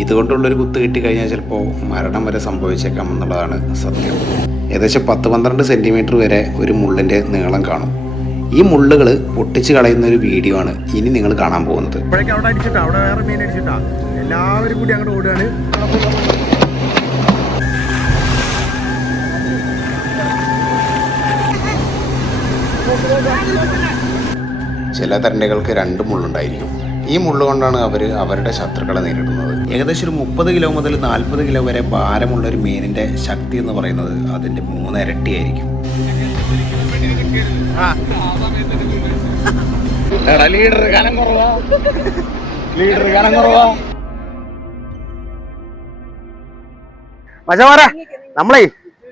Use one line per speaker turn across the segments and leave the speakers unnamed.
ഇതുകൊണ്ടുള്ളൊരു കുത്ത് കിട്ടി കഴിഞ്ഞാൽ ചിലപ്പോൾ മരണം വരെ സംഭവിച്ചേക്കാം എന്നുള്ളതാണ് സത്യം. ഏകദേശം പത്ത് പന്ത്രണ്ട് സെന്റിമീറ്റർ വരെ ഒരു മുള്ളിന്റെ നീളം കാണും. ഈ മുള്ളുകൾ പൊട്ടിച്ച് കളയുന്ന ഒരു വീഡിയോ ആണ് ഇനി നിങ്ങൾ കാണാൻ പോകുന്നത്.
എല്ലാവരും കൂടി അങ്ങോട്ട് ഓടുകയാണ്.
ചില തരണ്ടികൾക്ക് രണ്ട് മുള്ളുണ്ടായിരിക്കും. ഈ മുള്ളു കൊണ്ടാണ് അവർ അവരുടെ ശത്രുക്കളെ നേരിടുന്നത്. ഏകദേശം ഒരു മുപ്പത് കിലോ മുതൽ നാൽപ്പത് കിലോ വരെ ഭാരമുള്ള ഒരു മീനിന്റെ ശക്തി എന്ന് പറയുന്നത് അതിന്റെ മൂന്ന് ഇരട്ടിയായിരിക്കും.
ലീഡർ ലീഡർ നമ്മളേ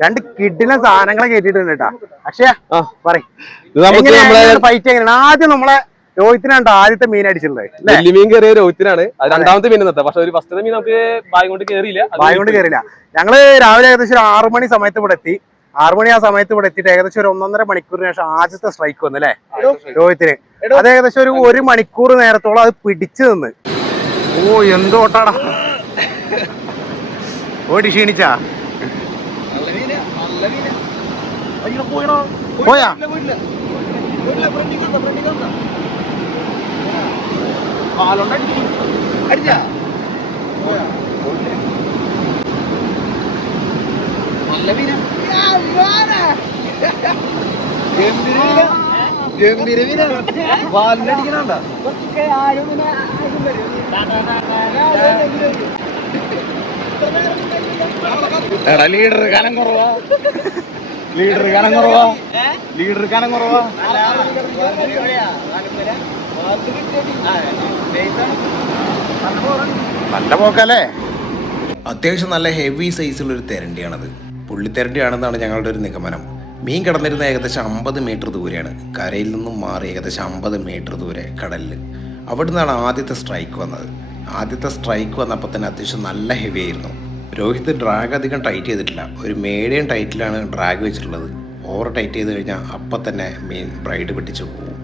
രണ്ട് കിഡിലെ സാധനങ്ങളെ കേട്ടിട്ടുണ്ട് കേട്ടാ.
നമ്മളെ
ഫൈറ്റ് എങ്ങനെയാണ് ആദ്യം നമ്മളെ രോഹിത്തിനാണ്ട് ആദ്യത്തെ മീൻ അടിച്ചിട്ടുള്ളത് അല്ലേ?
മീൻ കയറിയ രോഹിത്തിനാണ്. അത് രണ്ടാമത്തെ മീൻ നിർത്താം പക്ഷെ ഒരു ഫസ്റ്റത്തെ മീൻ നമുക്ക് ബായ് കൊണ്ട് കയറിയില്ല ബായ്
വായ കൊണ്ട് കയറിയില്ല ഞങ്ങൾ രാവിലെ ഏകദേശം ഒരു ആറു മണി സമയത്ത് ഇവിടെ എത്തി. ആറു മണി ആ സമയത്ത് ഇവിടെ എത്തിയിട്ട് ഏകദേശം ഒരു ഒന്നൊന്നര മണിക്കൂറിന് ശേഷം ആദ്യത്തെ സ്ട്രൈക്ക് വന്നു അല്ലേ? രോഹിത്തിന്. അത് ഏകദേശം ഒരു ഒരു മണിക്കൂർ നേരത്തോളം അത് പിടിച്ചു നിന്ന്. ഓ എന്തോട്ടാടാ? ഓടി ക്ഷീണിച്ചാ? പോയാ? എടാ ലീഡർ കനം കുറവാ. ലീഡർ കനം കുറവാ. ലീഡർ കനം കുറവാ. നല്ല പോക്കല്ലേ?
അത്യാവശ്യം നല്ല ഹെവി സൈസുള്ള ഒരു തെരണ്ടിയാണത്. പുള്ളിത്തെരണ്ടിയാണെന്നാണ് ഞങ്ങളുടെ ഒരു നിഗമനം. മീൻ കിടന്നിരുന്ന ഏകദേശം അമ്പത് മീറ്റർ ദൂരെയാണ്. കരയിൽ നിന്നും മാറി ഏകദേശം അമ്പത് മീറ്റർ ദൂരെ കടലിൽ അവിടെ നിന്നാണ് ആദ്യത്തെ സ്ട്രൈക്ക് വന്നത്. ആദ്യത്തെ സ്ട്രൈക്ക് വന്നപ്പോൾ തന്നെ അത്യാവശ്യം നല്ല ഹെവി ആയിരുന്നു. രോഹിത് ഡ്രാഗ് അധികം ടൈറ്റ് ചെയ്തിട്ടില്ല. ഒരു മീഡിയം ടൈറ്റിലാണ് ഡ്രാഗ് വെച്ചിട്ടുള്ളത്. ഓവർ ടൈറ്റ് ചെയ്ത് കഴിഞ്ഞാൽ അപ്പം തന്നെ മെയിൻ ബ്രൈഡ് പിടിച്ചു പോകും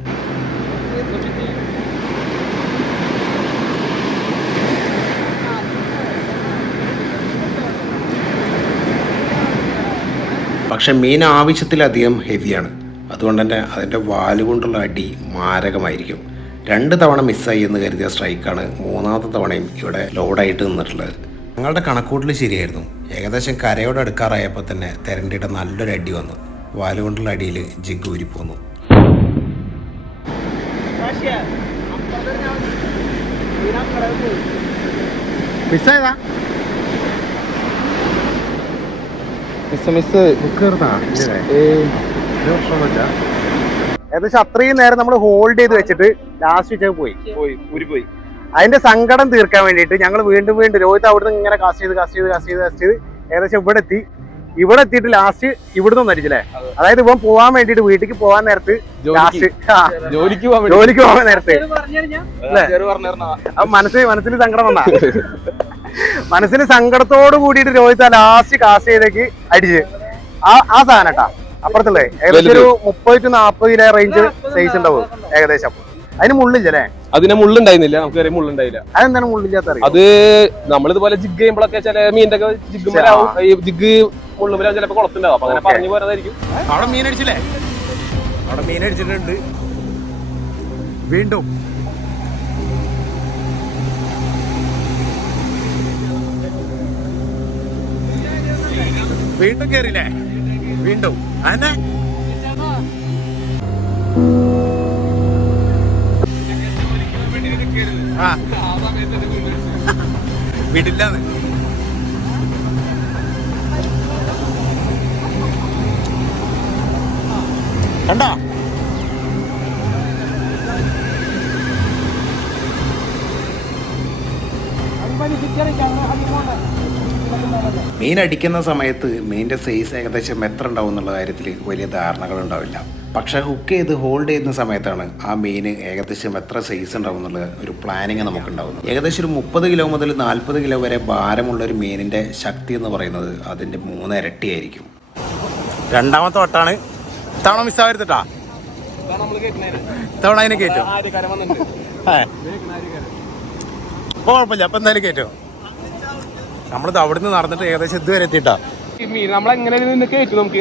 പക്ഷെ മീൻ ആവശ്യത്തിലധികം ഹെവിയാണ് അതുകൊണ്ട് തന്നെ അതിന്റെ വാലുകൊണ്ടുള്ള അടി മാരകമായിരിക്കും. രണ്ട് തവണ മിസ്സായി എന്ന് കരുതിയ സ്ട്രൈക്കാണ് മൂന്നാമത്തെ തവണയും ഇവിടെ ലോഡായിട്ട് നിന്നിട്ടുള്ളത്. ഞങ്ങളുടെ കണക്കൂട്ടിൽ ശരിയായിരുന്നു. ഏകദേശം കരയോട് അടുക്കാറായപ്പോൾ തന്നെ തെരണ്ടിയുടെ നല്ലൊരു അടി വന്നു. വാലുകൊണ്ടുള്ള അടിയിൽ ജിഗ്
ഊരി പോന്നു.
ഏകദേശം അത്രയും നേരം നമ്മൾ ഹോൾഡ് ചെയ്ത് വെച്ചിട്ട് ലാസ്റ്റ് പോയി.
പോയി ഊരി പോയി.
അതിന്റെ സങ്കടം തീർക്കാൻ വേണ്ടിയിട്ട് ഞങ്ങൾ വീണ്ടും വീണ്ടും രോഹിത് അവിടുന്ന് ഇങ്ങനെ കാസ്റ്റ് ചെയ്ത് കാസ്റ്റ് ചെയ്ത് കാസ്റ്റ് ചെയ്ത് കാസ്റ്റ് ചെയ്ത് ഏകദേശം ഇവിടെ എത്തി. ഇവിടെ എത്തിയിട്ട് ലാസ്റ്റ് ഇവിടുന്ന് ഒന്ന് അടിച്ചില്ലേ അതായത് ഇവൻ പോവാൻ വേണ്ടിട്ട് വീട്ടിലേക്ക് പോവാൻ നേരത്ത് ലാസ്റ്റ്
ജോലിക്ക് പോകാൻ വേണ്ടി.
ജോലിക്ക് പോവാൻ നേരത്ത്. മനസ്സിൽ മനസ്സിൽ സങ്കടം വന്നാ. മനസ്സിൽ സങ്കടത്തോട് കൂടിയിട്ട് രോഹിത് ലാസ്റ്റ് കാസ്റ്റ് ചെയ്തേക്ക് അടിച്ച്. ആ ആ സാധനം കേട്ടാ. അപ്പുറത്തുള്ളേ ഏകദേശം ഒരു മുപ്പത് ടു നാപ്പത് കിലോ റേഞ്ച് സൈസ് ഉണ്ടാവും ഏകദേശം. അതിന് മുള്ളില്ലല്ലേ
അതിനെ മുള്ളുണ്ടായിരുന്നില്ല നമുക്ക് കയറി മുള്ളുണ്ടായില്ല.
അതെന്താണ് മുള്ളില്ലാത്ത അറിയാം
അത് നമ്മളിതുപോലെ ജിഗ് ചെയ്യുമ്പോഴൊക്കെ ചില മീനിന്റെ ഒക്കെ ജിഗ് ആവും ഈ ജിഗ് മുള്ളുമ്പലാവും ചിലപ്പോ കുളത്തുണ്ടാവും. അപ്പൊ അങ്ങനെ പറഞ്ഞു പോരാതായിരിക്കും
അവിടെ മീൻ അടിച്ചില്ലേ? അവിടെ മീൻ അടിച്ചിട്ടുണ്ട്. വീണ്ടും. വീണ്ടും കേറില്ലേ വീണ്ടും. അതന്നെ കമ്പനി വീട്ടില്ലാന്ന് കണ്ടോ
മീൻ അടിക്കുന്ന സമയത്ത് മീനിന്റെ സൈസ് ഏകദേശം എത്ര ഉണ്ടാവും എന്നുള്ള കാര്യത്തിൽ വലിയ ധാരണകൾ ഉണ്ടാവില്ല പക്ഷെ ഹുക്ക് ചെയ്ത് ഹോൾഡ് ചെയ്യുന്ന സമയത്താണ് ആ മീൻ ഏകദേശം എത്ര സൈസ് ഉണ്ടാവും എന്നുള്ള ഒരു പ്ലാനിങ് നമുക്കുണ്ടാവുന്നത്. ഏകദേശം ഒരു മുപ്പത് കിലോ മുതൽ നാൽപ്പത് കിലോ വരെ ഭാരമുള്ള ഒരു മീനിന്റെ ശക്തി എന്ന് പറയുന്നത് അതിന്റെ മൂന്ന് ഇരട്ടിയായിരിക്കും.
രണ്ടാമത്തെ വട്ടാണ്. ഇത്തവണ മിസ്സാവരുത്തിട്ടാ തവണ അതിനെ കയറ്റും കുഴപ്പമില്ല. അപ്പൊ എന്തായാലും കയറ്റും നമ്മളിത് അവിടെ നിന്ന് നടന്നിട്ട് ഏകദേശം ഇതുവരെ എത്തിയിട്ടാ.
മീൻ നമ്മളെങ്ങനെ നിന്ന് കയറ്റും നമുക്ക്.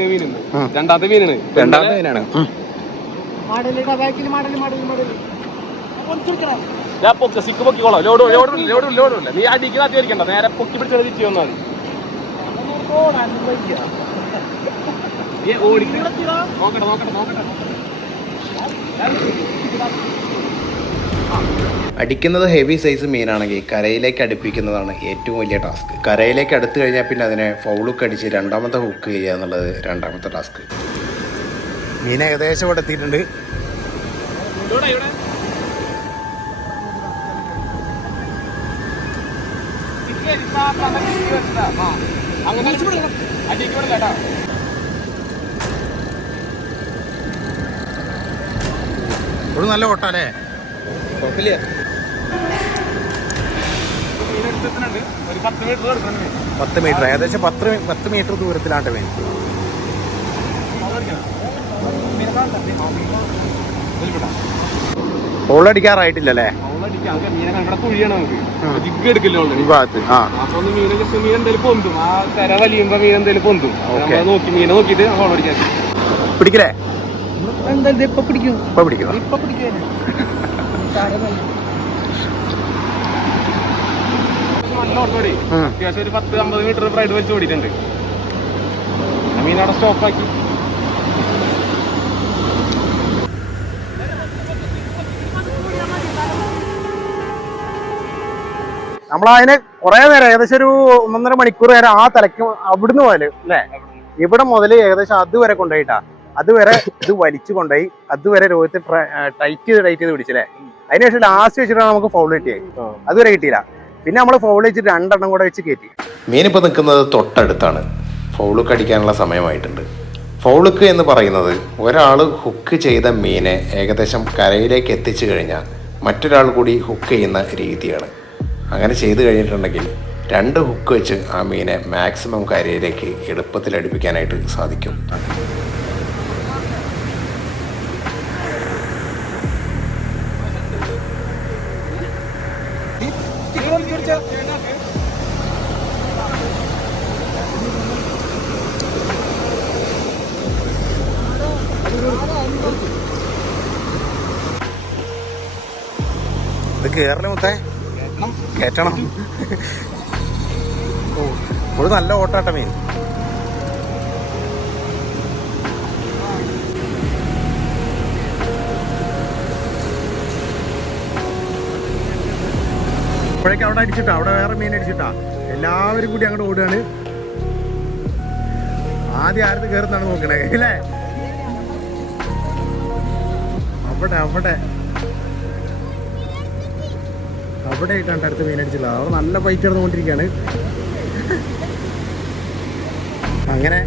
രണ്ടാമത്തെ മീനാണ്.
രണ്ടാമത്തെ മീനാണ്.
ഞാൻ പൊക്ക സിക്ക് പൊക്കിക്കോളാം. ലോഡ് ലോഡ് ലോഡ് ലോഡ് ഇല്ല നീ നേരെ പൊക്കി പിടിച്ചത് തിരിച്ചു വന്നാൽ ഓടിക്ക്. നോക്കട്ടെ നോക്കട്ടെ നോക്കട്ടെ.
അടിക്കുന്നത് ഹെവി സൈസ് മീനാണെങ്കിൽ കരയിലേക്ക് അടുപ്പിക്കുന്നതാണ് ഏറ്റവും വലിയ ടാസ്ക് കരയിലേക്ക് അടുത്തു കഴിഞ്ഞാൽ പിന്നെ അതിനെ ഫൗളുക്ക് അടിച്ച് രണ്ടാമത്തെ ഹുക്ക് ചെയ്യുക എന്നുള്ളത് രണ്ടാമത്തെ ടാസ്ക്
മീൻ ഏകദേശം ഇവിടെ എത്തിയിട്ടുണ്ട്.
ഇവിടെ
നല്ല ഓട്ടാലേ
കുഴപ്പമില്ല. പത്ത് മീറ്റർ
ഏകദേശം പത്ത് പത്ത് മീറ്റർ ദൂരത്തിലാണ് വേണം ഹോളടിക്കാറായിട്ടില്ലല്ലേ
മീനെ ഇവിടെ കുഴിയാണ് നമുക്ക് ജിഗ് എടുക്കില്ല
ഈ ഭാഗത്ത് ആ.
മീനെ ജസ്റ്റ് മീൻ എന്തെങ്കിലും പൊന്തും ആ കര മീൻ എന്തെങ്കിലും പൊന്തും
Okay.
നോക്കി മീനെ നോക്കിയിട്ട് ഹോൾ അടിക്കാൻ
പിടിക്കലേ
എന്തായാലും ഇപ്പൊ പിടിക്കും അത്യാവശ്യം ഒരു പത്ത് അമ്പത് മീറ്റർ ഫ്രൈഡ് വെച്ച് ഓടിയിട്ടുണ്ട്. മീൻ അവിടെ സ്റ്റോപ്പ് ആക്കി.
നമ്മളതിന് കുറെ നേരം ഏകദേശം ഒരു ഒന്നര മണിക്കൂർ നേരം ആ തലയ്ക്ക് അവിടുന്ന് പോലെ അല്ലേ? ഇവിടെ മുതൽ ഏകദേശം അതുവരെ കൊണ്ടുപോയിട്ടാ. അതുവരെ ഇത് വലിച്ചു കൊണ്ടുപോയി അതുവരെ രോഗത്ത് ടൈറ്റ് ചെയ്ത് ടൈറ്റ് ചെയ്ത് പിടിച്ചില്ലേ? അതിനുശേഷം ലാസ്റ്റ് വെച്ചിട്ടാണ് നമുക്ക് ഫൗൾ കിട്ടിയത് അതുവരെ കിട്ടിയില്ല. പിന്നെ നമ്മൾ ഫൗൾ വെച്ചിട്ട് രണ്ടെണ്ണം കൂടെ വെച്ച് കയറ്റി
മീനിപ്പോൾ നിൽക്കുന്നത് തൊട്ടടുത്താണ്. ഫൗളുക്ക് അടിക്കാനുള്ള സമയമായിട്ടുണ്ട്. ഫൗളുക്ക് എന്ന് പറയുന്നത് ഒരാൾ ഹുക്ക് ചെയ്ത മീനെ ഏകദേശം കരയിലേക്ക് എത്തിച്ചു കഴിഞ്ഞാൽ മറ്റൊരാൾ കൂടി ഹുക്ക് ചെയ്യുന്ന രീതിയാണ്. അങ്ങനെ ചെയ്തു കഴിഞ്ഞിട്ടുണ്ടെങ്കിൽ രണ്ട് ഹുക്ക് വെച്ച് ആ മീനെ മാക്സിമം കരയിലേക്ക് എളുപ്പത്തിൽ അടുപ്പിക്കാനായിട്ട് സാധിക്കും.
കേറല മുത്തേ? കേറ്റണം. ഓ ഇവിടെ നല്ല ഓട്ടാട്ട മീൻ. ഇപ്പോഴേക്കും അവിടെ അടിച്ചിട്ടാ അവിടെ വേറെ മീൻ അടിച്ചിട്ടാ എല്ലാവരും കൂടി അങ്ങോട്ട് ഓടുകയാണ്. ആദ്യം ആരത് കയറുന്നാണ് നോക്കണേ അല്ലേ? അവിടെ അവിടെ. അവിടെ ആയിട്ടാണ് അടുത്ത് മെയിൻ അവർ നല്ല ഫൈറ്റ് നടന്നുകൊണ്ടിരിക്കുകയാണ്. അങ്ങനെ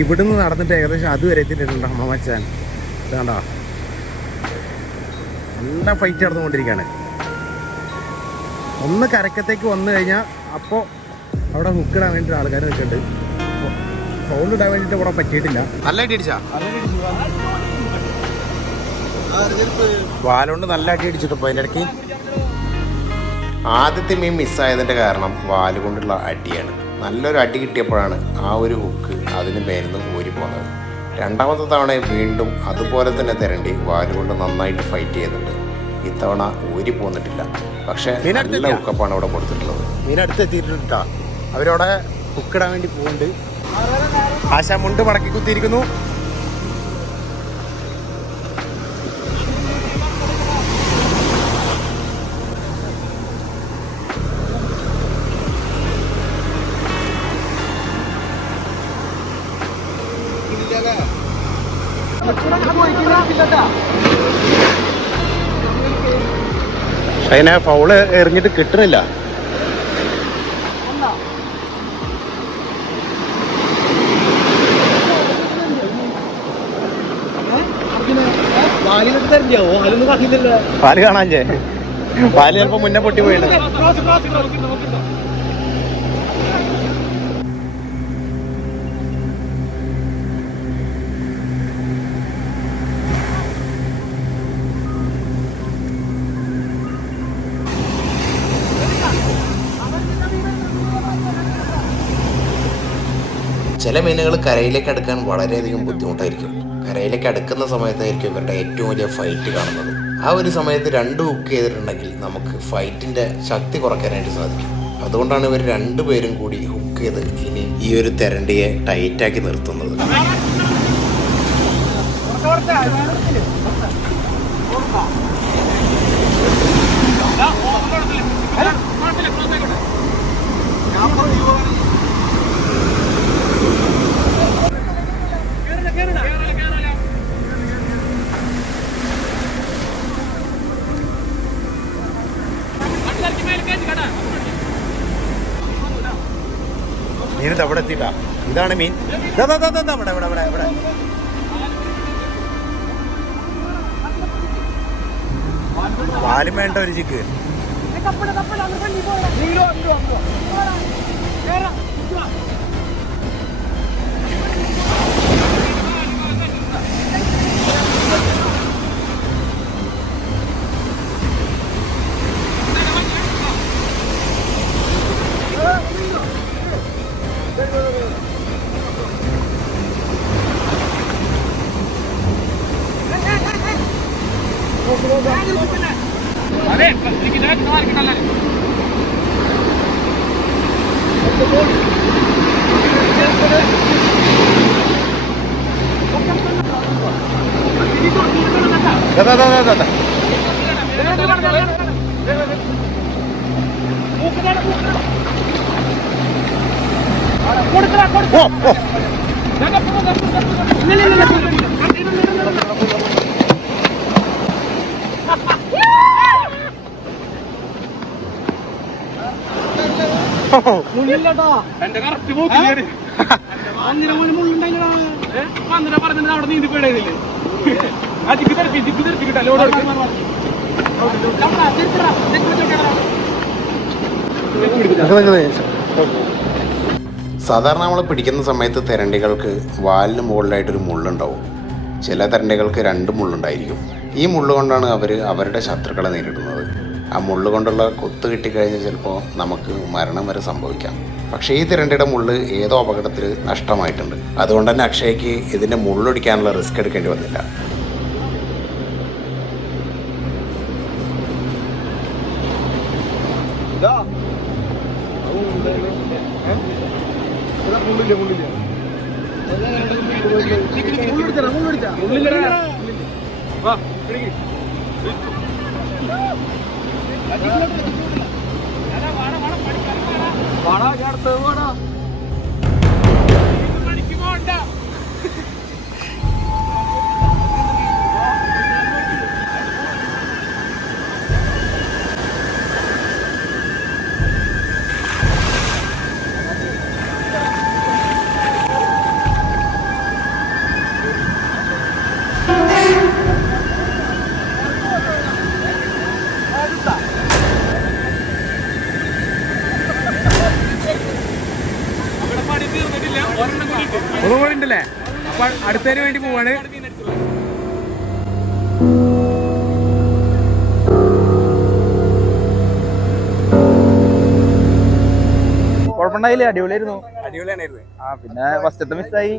ഇവിടുന്ന് നടന്നിട്ട് ഏകദേശം അതുവരെ എത്തിയിട്ടുണ്ട് അമ്മമച്ചാൻ മച്ചാൻ ഇതാണ്ടോ നല്ല ഫൈറ്റ് നടന്നുകൊണ്ടിരിക്കുകയാണ്. ഒന്ന് കരക്കത്തേക്ക് വന്നു കഴിഞ്ഞാൽ അപ്പോൾ അവിടെ ഹുക്കിടാൻ വേണ്ടിയിട്ട് ആൾക്കാർ നിൽക്കുന്നുണ്ട്. ഫൗൾ ഇടാൻ വേണ്ടിയിട്ട് ഇവിടെ പറ്റിയിട്ടില്ല. നല്ലതായിട്ട് അടിച്ചാ? വാലുകൊണ്ട് നല്ല അടി അതിന്റെ ഇടയ്ക്ക്.
ആദ്യത്തെ മീൻ മിസ്സായതിന്റെ കാരണം വാൽ കൊണ്ടുള്ള അടിയാണ്. നല്ലൊരു അടി കിട്ടിയപ്പോഴാണ് ആ ഒരു ഹുക്ക് അതിന് മേലിന്ന് ഊരി പോകുന്നത് രണ്ടാമത്തെ തവണ വീണ്ടും അതുപോലെ തന്നെ തരണ്ടി വാൽ കൊണ്ട് നന്നായിട്ട് ഫൈറ്റ് ചെയ്യുന്നുണ്ട്. ഇത്തവണ ഊരി പോന്നിട്ടില്ല പക്ഷേ നല്ല. ഹുക്കപ്പാണ് അവിടെ കൊടുത്തിട്ടുള്ളത്.
കേട്ടോ. അവരവിടെ ഹുക്കിടാൻ വേണ്ടി പോകുന്നുണ്ട് ആശ മുണ്ട് മടക്കി കുത്തിയിരിക്കുന്നു. അതിനെ ഫൗൾ എറിഞ്ഞിട്ട് കിട്ടണില്ല. പാൽ കാണാൻ പാൽ ചിലപ്പോ മുന്നേ പൊട്ടി പോയിട്ടുണ്ട്.
ചില മീനുകൾ കരയിലേക്ക് അടുക്കാൻ വളരെയധികം ബുദ്ധിമുട്ടായിരിക്കും കരയിലേക്ക് അടുക്കുന്ന സമയത്തായിരിക്കും ഇവരുടെ ഏറ്റവും വലിയ ഫൈറ്റ് കാണുന്നത് ആ ഒരു സമയത്ത് രണ്ട് ഹുക്ക് ചെയ്തിട്ടുണ്ടെങ്കിൽ നമുക്ക് ഫൈറ്റിന്റെ ശക്തി കുറയ്ക്കാനായിട്ട് സാധിക്കും അതുകൊണ്ടാണ് ഇവർ രണ്ടുപേരും കൂടി ഹുക്ക് ചെയ്ത് ഇനി ഈ ഒരു തെരണ്ടിയെ ടൈറ്റാക്കി നിർത്തുന്നത്
മീൻ അവിടെ എത്തിയിട്ടാ ഇതാണ് മീൻ ഇവിടെ ഇവിടെ ഇവിടെ ഇവിടെ. പാലും വേണ്ട ഒരു ചിക്ക് ദാ, ദാ,
എന്റെ കറക്റ്റ് പോക്കില്ലേ വന്നിട്ട് പറഞ്ഞത് അവിടെ നീന്തി പോയില്ലേ ആ ജിഗ് തെരപ്പി ജിഗ് തെരപ്പി കിട്ടാ ലോഡ്
സാധാരണ നമ്മൾ പിടിക്കുന്ന സമയത്ത് തെരണ്ടികൾക്ക് വാലിന് മുകളിലായിട്ടൊരു മുള്ളുണ്ടാവും. ചില തെരണ്ടികൾക്ക് രണ്ട് മുള്ളുണ്ടായിരിക്കും. ഈ മുള്ള് കൊണ്ടാണ് അവർ അവരുടെ ശത്രുക്കളെ നേരിടുന്നത്. ആ മുള്ള് കൊണ്ടുള്ള കൊത്ത് കിട്ടിക്കഴിഞ്ഞാൽ ചിലപ്പോൾ നമുക്ക് മരണം വരെ സംഭവിക്കാം. പക്ഷേ ഈ തിരണ്ടിയുടെ മുള്ള് ഏതോ അപകടത്തിൽ നഷ്ടമായിട്ടുണ്ട്. അതുകൊണ്ട് തന്നെ അക്ഷയ്ക്ക് ഇതിന്റെ മുള്ളൊടിക്കാനുള്ള റിസ്ക് എടുക്കേണ്ടി വന്നില്ല.
വാടാ ഞാൻ അടുത്തത് വാടാ പണിക്ക് പോണ്ട.
ഒന്ന് അപ്പൊ അടുത്തതിന് വേണ്ടി പോവാണ്.
കുഴപ്പമുണ്ടായില്ലേ? അടിപൊളിയായിരുന്നു. ആ പിന്നെ ഫസ്റ്റത്തെ മിസ്സായി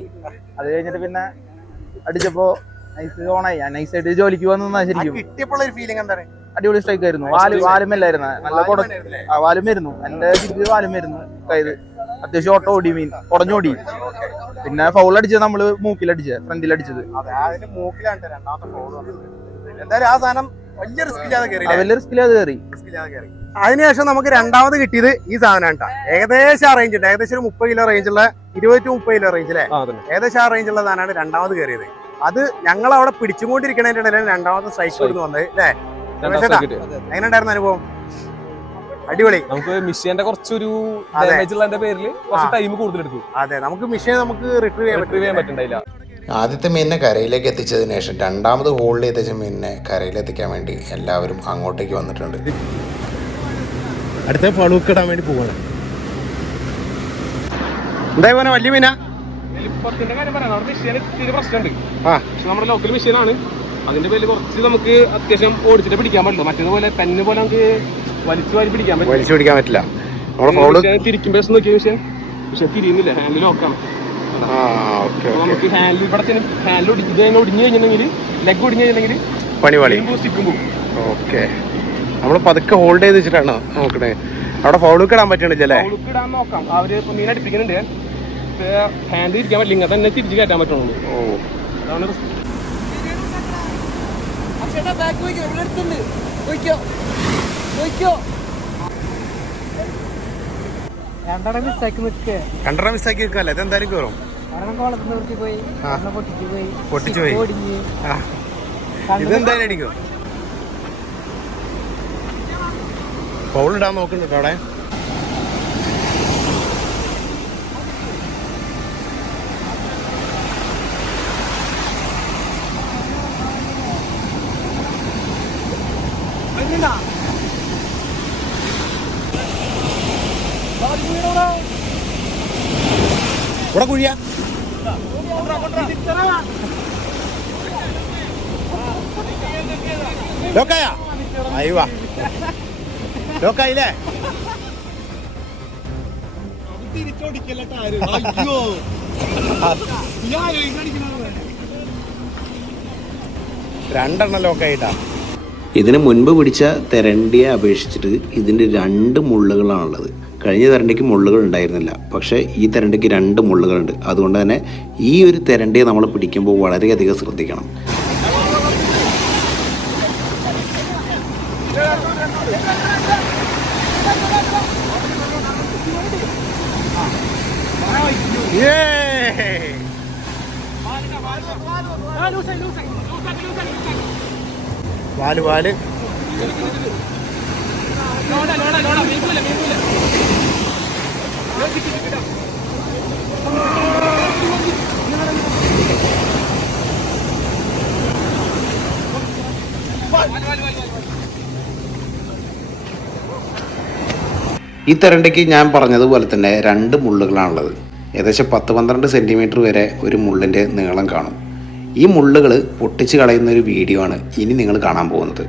അത് കഴിഞ്ഞിട്ട് പിന്നെ അടിച്ചപ്പോ നൈസ് ഓണായി ഞാൻ നൈസായിട്ട് ജോലിക്ക് വന്നു ശരിക്കും.
കിട്ടിയപ്പോൾ ഒരു ഫീലിംഗ് എന്താണ്?
അടിപൊളി സ്ട്രൈക്ക് ആയിരുന്നു. വാൽ വാലുമല്ലായിരുന്നു. നല്ല കൊട ആ വാലും വരുന്നു എന്റെ തിരിച്ച് വാലും വരുന്നു കയ്യത് അത്യാവശ്യം ഓട്ടോ ഓടി മീൻ. ഉടഞ്ഞോടി പിന്നെ ഫൗൾ അടിച്ചത് നമ്മൾ മൂക്കിലടിച്ചത്
ആ സാധനം വലിയ റിസ്ക് ഇല്ലാതെ കയറി അതിനുശേഷം നമുക്ക് രണ്ടാമത് കിട്ടിയത് ഈ സാധനം കേട്ടോ ഏകദേശം ആ റേഞ്ച് ഉണ്ട്. ഏകദേശം ഒരു മുപ്പത് കിലോ റേഞ്ചുള്ള ഇരുപത് ടു മുപ്പത് കിലോ റേഞ്ച് അല്ലേ
ആ
ഏകദേശം ആ റേഞ്ചുള്ള സാധനമാണ് രണ്ടാമത് കയറിയത് അത് ഞങ്ങൾ അവിടെ പിടിച്ചുകൊണ്ടിരിക്കണതിന്റെ ഇടയിലാണ് രണ്ടാമത്തെ സ്ട്രൈക്ക് കൊടുത്ത് വന്നത് അല്ലേ. എങ്ങനെ ഉണ്ടായിരുന്നു അനുഭവം? അടിപൊളി.
നമുക്ക് മിഷ്യന്റെ കുറച്ചൊരു. ഡാമേജ് ഉള്ളതിന്റെ പേരിൽ കുറച്ച് ടൈം കൂടുതൽ കൂടുതലെടുത്തു
അതെ നമുക്ക് മിഷീൻ നമുക്ക് റിട്രീവ് ചെയ്യാൻ
റിട്രീവ് ചെയ്യാൻ പറ്റുന്നുണ്ടായില്ല
ആദ്യത്തെ മീനിനെ കരയിലേക്ക് എത്തിച്ചതിന് ശേഷം രണ്ടാമത് ഹോളിൽ എത്തിച്ച മീനിനെ കരയിലെത്തിക്കാൻ വേണ്ടി എല്ലാവരും അങ്ങോട്ടേക്ക് വന്നിട്ടുണ്ട്.
അടുത്ത ഫളൂക്ക് ഇടാൻ വേണ്ടി പോവാണ്. എന്താ വലിയ മീനാ?
വലിപ്പത്തിന്റെ കാര്യം പറയാം. നമ്മുടെ മെഷീൻ ഇത്തിരി പ്രശ്നമുണ്ട്.
ആ.
പക്ഷെ നമ്മുടെ ലോക്കൽ മെഷീനാണ് അതിന്റെ പേരിൽ കുറച്ച് നമുക്ക് അത്യാവശ്യം ഓടിച്ചിട്ട് പിടിക്കാൻ പറ്റുള്ളൂ മറ്റേതുപോലെ പെന്ന് പോലെ നമുക്ക് വലിച്ചു പിടിക്കാൻ
പറ്റില്ല. നമ്മുടെ
ഫോൾ പക്ഷെ തിരിയുന്നില്ല. ഹാൻഡിൽ ലോക്കാണ്
ആ ഓക്കെ
അപ്പൊ നമുക്ക് ഹാൻഡിൽ ഇവിടെ ഹാൻഡിൽ ഒടിഞ്ഞ് ഒടിഞ്ഞു കഴിഞ്ഞിട്ടുണ്ടെങ്കിൽ ലെഗ് ഒടിഞ്ഞു കഴിഞ്ഞിട്ടുണ്ടെങ്കിൽ
ഓക്കെ. നമ്മൾ പതുക്കെ ഹോൾഡ് ചെയ്ത് വെച്ചിട്ടാണ് നോക്കണേ. അവിടെ ഫൗളൊക്കെ ഇടാൻ പറ്റണില്ലേ
ഇടാൻ നോക്കാം. അവർ ഇപ്പൊ മീൻ അടിപ്പിക്കുന്നുണ്ട്. ഹാൻഡിൽ ഇരിക്കാൻ പറ്റില്ല. ഇങ്ങനെ തന്നെ തിരിച്ചു കയറ്റാൻ പറ്റുള്ളൂ
ഓ.
അതാണ്
നിൽക്കുക
രണ്ടര മിസ്സാക്കി വെക്കല്ലേ ഇതെന്തായാലും കയറും.
പൊട്ടിച്ചു പോയി
ഇതെന്തായാലും അടിക്കും. പൗളിടാൻ നോക്കുന്നുണ്ടോ അവിടെ. ഇവിടെ കുഴിയാ. ലോക്കായ? അയ്യോ ലോക്കായില്ലേ? രണ്ടെണ്ണം ലോക്കായിട്ടാ.
ഇതിന് മുൻപ് പിടിച്ച തെരണ്ടിയെ അപേക്ഷിച്ചിട്ട് ഇതിന്റെ രണ്ട് മുള്ളുകളാണുള്ളത്. കഴിഞ്ഞ തെരണ്ടിക്ക് മുള്ളുകൾ ഉണ്ടായിരുന്നില്ല. പക്ഷേ ഈ തെരണ്ടിക്ക് രണ്ട് മുള്ളുകളുണ്ട്. അതുകൊണ്ട് തന്നെ ഈ ഒരു തെരണ്ടിയെ നമ്മൾ പിടിക്കുമ്പോൾ വളരെയധികം ശ്രദ്ധിക്കണം.
വാൽ വാൽ.
ഈ തെരണ്ടയ്ക്ക് ഞാൻ പറഞ്ഞതുപോലെ തന്നെ രണ്ട് മുള്ളുകളാണുള്ളത്. ഏകദേശം പത്ത് പന്ത്രണ്ട് സെന്റിമീറ്റർ വരെ ഒരു മുള്ളിന്റെ നീളം കാണും. ഈ മുള്ളുകൾ പൊട്ടിച്ച് കളയുന്ന ഒരു വീഡിയോ ആണ് ഇനി നിങ്ങൾ കാണാൻ പോകുന്നത്.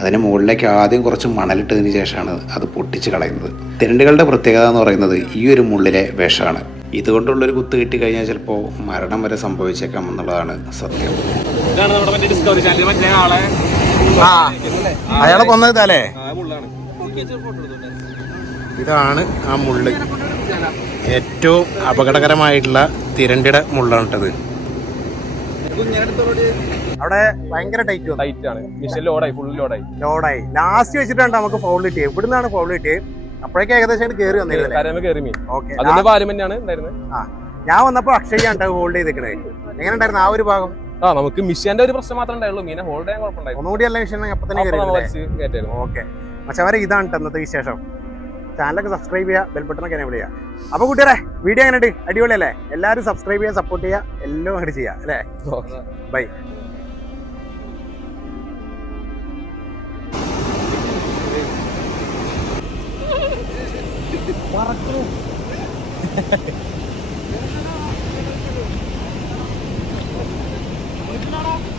അതിന് മുകളിലേക്ക് ആദ്യം കുറച്ച് മണലിട്ടതിന് ശേഷമാണ് അത് പൊട്ടിച്ച് കളയുന്നത്. തിരണ്ടുകളുടെ പ്രത്യേകത എന്ന് പറയുന്നത് ഈ ഒരു മുള്ളിലെ വിഷമാണ്. ഇതുകൊണ്ടുള്ളൊരു കുത്ത് കിട്ടി കഴിഞ്ഞാൽ ചിലപ്പോൾ മരണം വരെ സംഭവിച്ചേക്കാം എന്നുള്ളതാണ് സത്യം.
ഇതാണ് നമ്മുടെ ഡിസ്കവറി ചാനൽ മറ്റേ ആളെ
ആ അയാളെ കൊന്നതല്ലേ ഇതാണ് ആ മുള്ള്. ഏറ്റവും അപകടകരമായിട്ടുള്ള തിരണ്ടിയുടെ മുള്ളാണ് കേട്ടത്. അവിടെ ഭയങ്കര ടൈറ്റ് വന്നു.
ടൈറ്റ് ആണ്. മിഷൻ ലോഡായി ഫുൾ ലോഡായി
ലോഡായി ലാസ്റ്റ് വെച്ചിട്ടാണ് നമുക്ക് ഫൗൾ കിട്ടിയത് ഇവിടുന്നാണ് ഫൗൾ കിട്ടിയത് അപ്പോഴേക്കും ഏകദേശം കയറി വന്നിരുന്നല്ലേ ഓക്കെ ഞാൻ വന്നപ്പോ അക്ഷയാണ് ഹോൾഡ് ചെയ്തിരിക്കണേ. എങ്ങനെ ഉണ്ടായിരുന്നു ആ ഒരു ഭാഗം?
ആ നമുക്ക് മിഷന്റെ ഒരു പ്രശ്നം മാത്രമേ ഉണ്ടായുള്ളൂ. മീനെ ഹോൾഡ് ചെയ്യാൻ കുഴപ്പമുണ്ടായി
ഒന്നുകൂടി അല്ല മിഷൻ അപ്പൊ തന്നെ ഓക്കെ മച്ചവരെ ഇതാണ് ഇന്നത്തെ വിശേഷം. ചാനലൊക്കെ സബ്സ്ക്രൈബ് ചെയ്യുക ബെൽബട്ടനൊക്കെ എന്നെ വിളിയാ അപ്പൊ കൂട്ടുകാരെ വീഡിയോ എങ്ങനെയുണ്ട്? അടിപൊളിയല്ലേ? എല്ലാവരും സബ്സ്ക്രൈബ് ചെയ്യുക സപ്പോർട്ട് ചെയ്യുക എല്ലാം അങ്ങോട്ട് ചെയ്യുക അല്ലേ? ബൈ മറക്കണു.